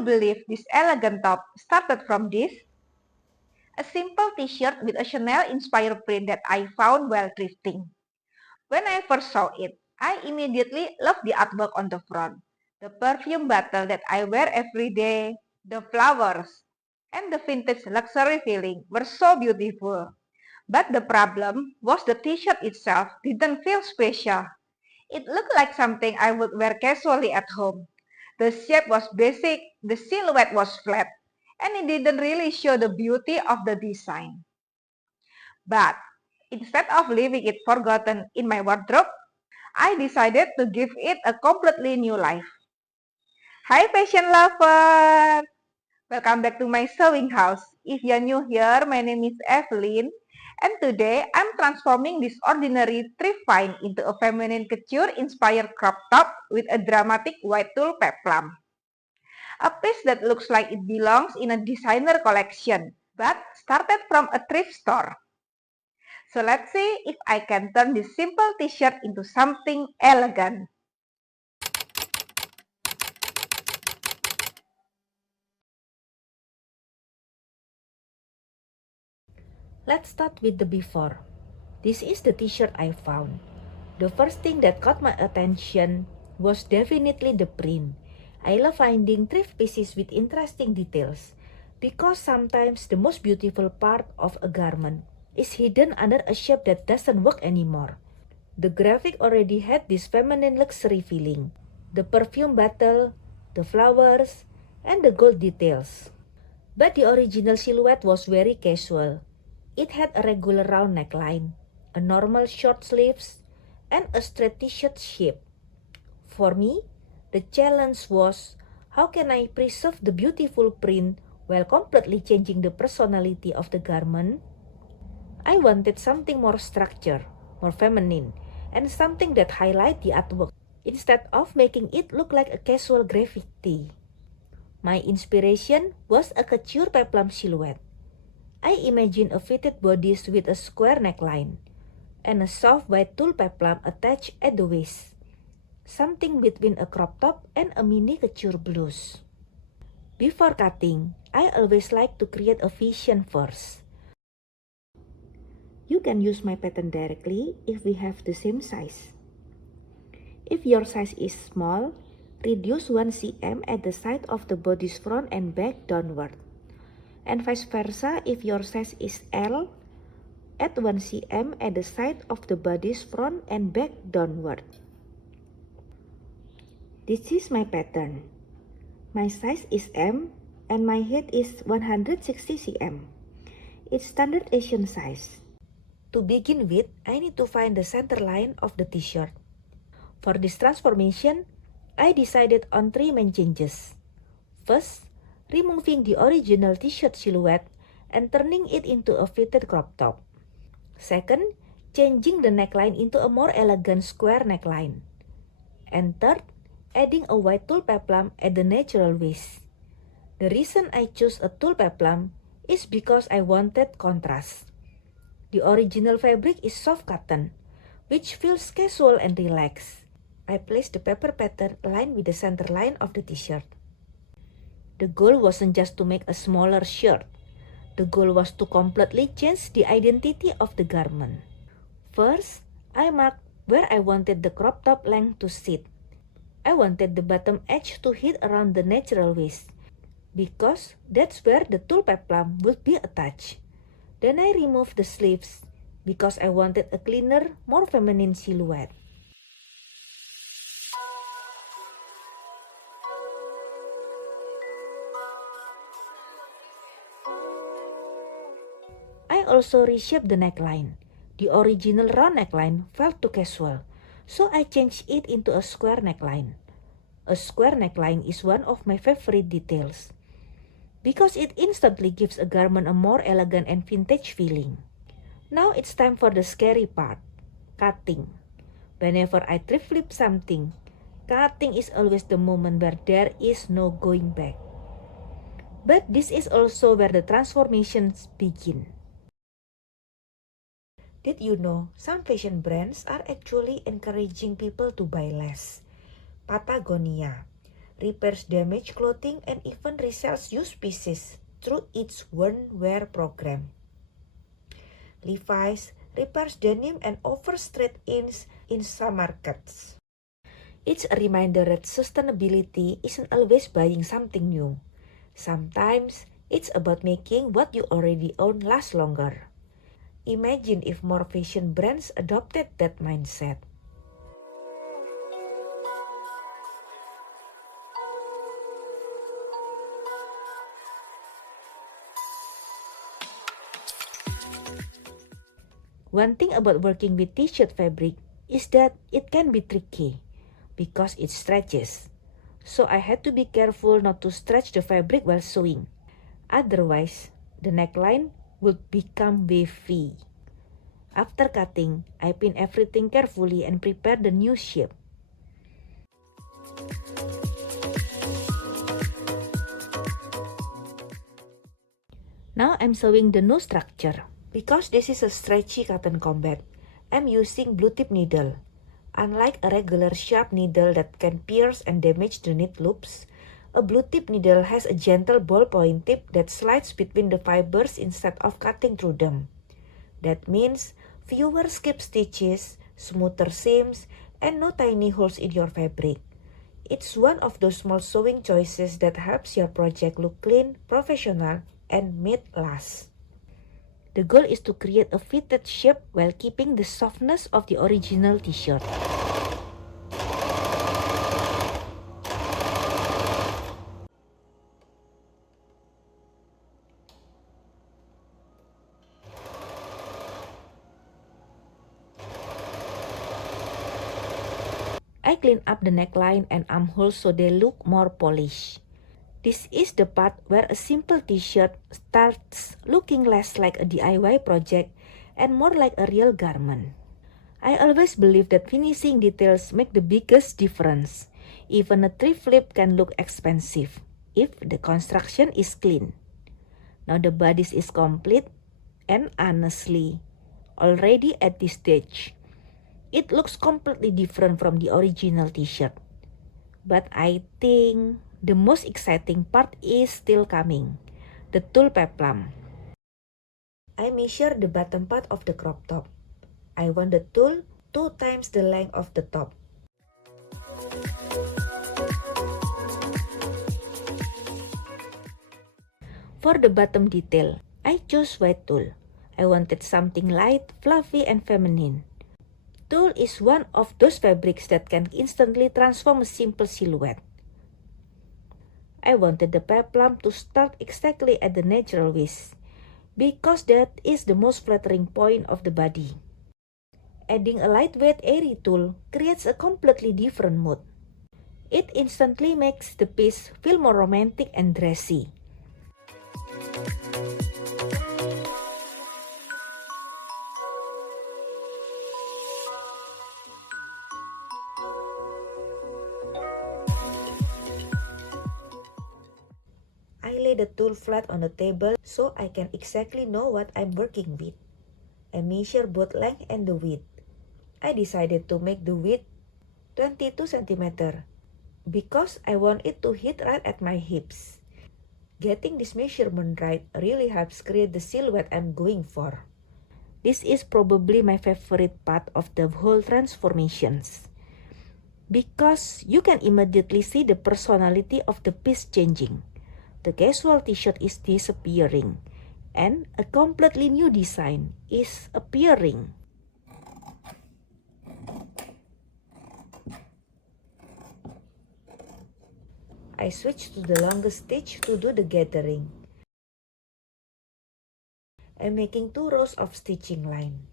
you believe this elegant top started from this? A simple t-shirt with a Chanel-inspired print that I found while thrifting. When I first saw it, I immediately loved the artwork on the front, the perfume bottle that I wear every day, the flowers, and the vintage luxury feeling were so beautiful. But the problem was the t-shirt itself didn't feel special. It looked like something I would wear casually at home. The shape was basic, the silhouette was flat, and it didn't really show the beauty of the design. But instead of leaving it forgotten in my wardrobe, I decided to give it a completely new life. Hi fashion lover! Welcome back to my sewing house. If you're new here, my name is Evelyn, and today I'm transforming this ordinary thrift find into a feminine couture-inspired crop top with a dramatic white tulle peplum. A piece that looks like it belongs in a designer collection, but started from a thrift store. So let's see if I can turn this simple t-shirt into something elegant. Let's start with the before. This is the t-shirt I found. The first thing that caught my attention was definitely the print. I love finding thrift pieces with interesting details because sometimes the most beautiful part of a garment is hidden under a shape that doesn't work anymore. The graphic already had this feminine luxury feeling. The perfume bottle, the flowers, and the gold details. But the original silhouette was very casual. It had a regular round neckline, a normal short sleeves, and a straight t-shirt shape. For me, the challenge was how can I preserve the beautiful print while completely changing the personality of the garment? I wanted something more structured, more feminine, and something that highlight the artwork instead of making it look like a casual graffiti. My inspiration was a couture peplum silhouette. I imagined a fitted bodice with a square neckline and a soft white tulle peplum attached at the waist, something between a crop top and a mini couture blouse. Before cutting, I always like to create a vision first. You can use my pattern directly if we have the same size. If your size is small, reduce 1 cm at the side of the body's front and back downward. And vice versa if your size is L, add 1 cm at the side of the body's front and back downward. This is my pattern. My size is M and my height is 160 cm. It's standard Asian size. To begin with, I need to find the center line of the t-shirt. For this transformation, I decided on 3 main changes. First, removing the original t-shirt silhouette and turning it into a fitted crop top. Second, changing the neckline into a more elegant square neckline. And third, adding a white tulle peplum at the natural waist. The reason I chose a tulle peplum is because I wanted contrast. The original fabric is soft cotton, which feels casual and relaxed. I placed the paper pattern aligned with the center line of the t-shirt. The goal wasn't just to make a smaller shirt. The goal was to completely change the identity of the garment. First, I marked where I wanted the crop top length to sit. I wanted the bottom edge to hit around the natural waist because that's where the tulle peplum would be attached. Then I removed the sleeves because I wanted a cleaner, more feminine silhouette. I also reshaped the neckline. The original round neckline felt too casual, so I changed it into a square neckline. A square neckline is one of my favorite details because it instantly gives a garment a more elegant and vintage feeling. Now it's time for the scary part, cutting. Whenever I thrift flip something, cutting is always the moment where there is no going back. But this is also where the transformations begin. Did you know some fashion brands are actually encouraging people to buy less? Patagonia, repairs damaged clothing, and even resells used pieces through its worn-wear program. Levi's repairs denim and offers trade-ins in some markets. It's a reminder that sustainability isn't always buying something new. Sometimes it's about making what you already own last longer. Imagine if more fashion brands adopted that mindset. One thing about working with t-shirt fabric is that it can be tricky because it stretches. So I had to be careful not to stretch the fabric while sewing. Otherwise, the neckline would become wavy. After cutting, I pin everything carefully and prepare the new shape. Now I'm sewing the new structure. Because this is a stretchy cotton combat, I'm using blue tip needle. Unlike a regular sharp needle that can pierce and damage the knit loops, a blue tip needle has a gentle ballpoint tip that slides between the fibers instead of cutting through them. That means fewer skip stitches, smoother seams, and no tiny holes in your fabric. It's one of those small sewing choices that helps your project look clean, professional, and made last. The goal is to create a fitted shape while keeping the softness of the original t-shirt. I clean up the neckline and armholes so they look more polished. This is the part where a simple t-shirt starts looking less like a DIY project and more like a real garment. I always believe that finishing details make the biggest difference. Even a thrift flip can look expensive if the construction is clean. Now the bodice is complete and honestly, already at this stage, it looks completely different from the original t-shirt. But I think the most exciting part is still coming, the tulle peplum. I measure the bottom part of the crop top. I want the tulle 2 times the length of the top. For the bottom detail, I chose white tulle. I wanted something light, fluffy, and feminine. Tulle is one of those fabrics that can instantly transform a simple silhouette. I wanted the peplum to start exactly at the natural waist, because that is the most flattering point of the body. Adding a lightweight airy tulle creates a completely different mood. It instantly makes the piece feel more romantic and dressy. I lay the tulle flat on the table so I can exactly know what I'm working with. I measure both length and the width. I decided to make the width 22 cm because I want it to hit right at my hips. Getting this measurement right really helps create the silhouette I'm going for. This is probably my favorite part of the whole transformations, because you can immediately see the personality of the piece changing. The casual t-shirt is disappearing, and a completely new design is appearing. I switch to the longest stitch to do the gathering. I'm making 2 rows of stitching line.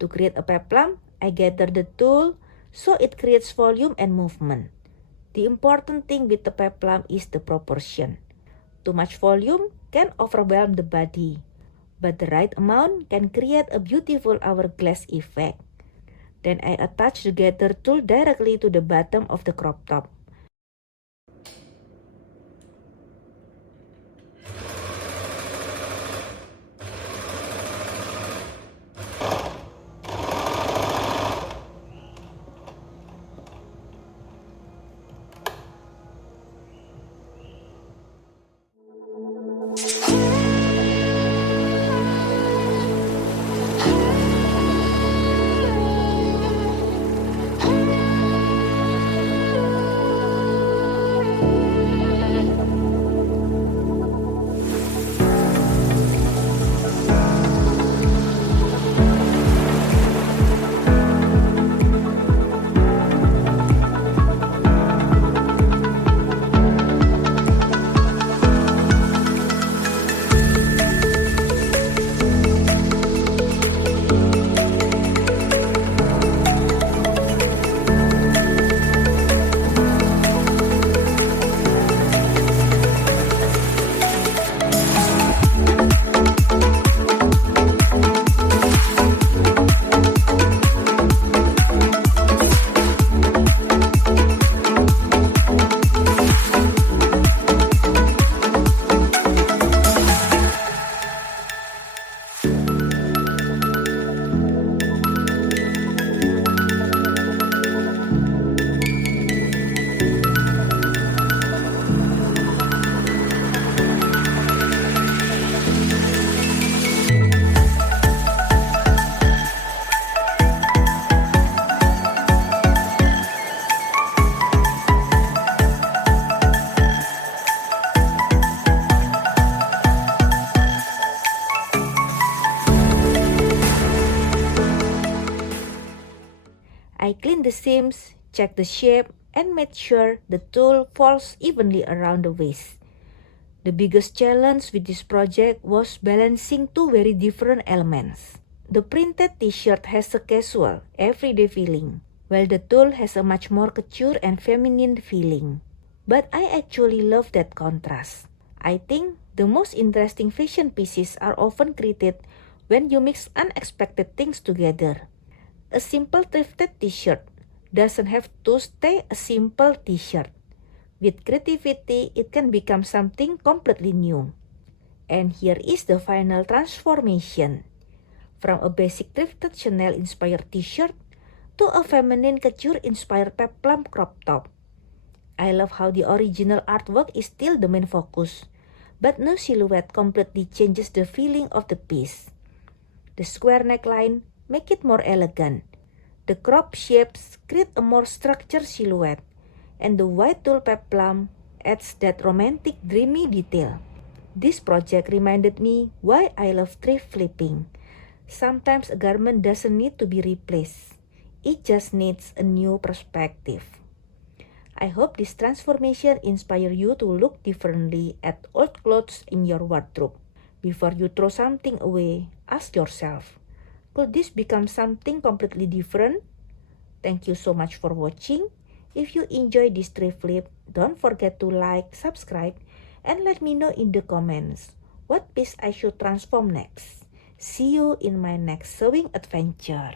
To create a peplum, I gather the tulle so it creates volume and movement. The important thing with the peplum is the proportion. Too much volume can overwhelm the body, but the right amount can create a beautiful hourglass effect. Then I attach the gather tool directly to the bottom of the crop top. I cleaned the seams, checked the shape, and made sure the tulle falls evenly around the waist. The biggest challenge with this project was balancing two very different elements. The printed t-shirt has a casual, everyday feeling, while the tulle has a much more couture and feminine feeling. But I actually love that contrast. I think the most interesting fashion pieces are often created when you mix unexpected things together. A simple thrifted t-shirt doesn't have to stay a simple t-shirt. With creativity, it can become something completely new. And here is the final transformation. From a basic thrifted Chanel-inspired t-shirt to a feminine couture-inspired peplum crop top. I love how the original artwork is still the main focus, but no silhouette completely changes the feeling of the piece. The square neckline make it more elegant. The crop shapes create a more structured silhouette, and the white tulle peplum adds that romantic dreamy detail. This project reminded me why I love thrift flipping. Sometimes a garment doesn't need to be replaced. It just needs a new perspective. I hope this transformation inspires you to look differently at old clothes in your wardrobe. Before you throw something away, ask yourself, could this become something completely different? Thank you so much for watching. If you enjoyed this thrift flip, don't forget to like, subscribe, and let me know in the comments what piece I should transform next. See you in my next sewing adventure.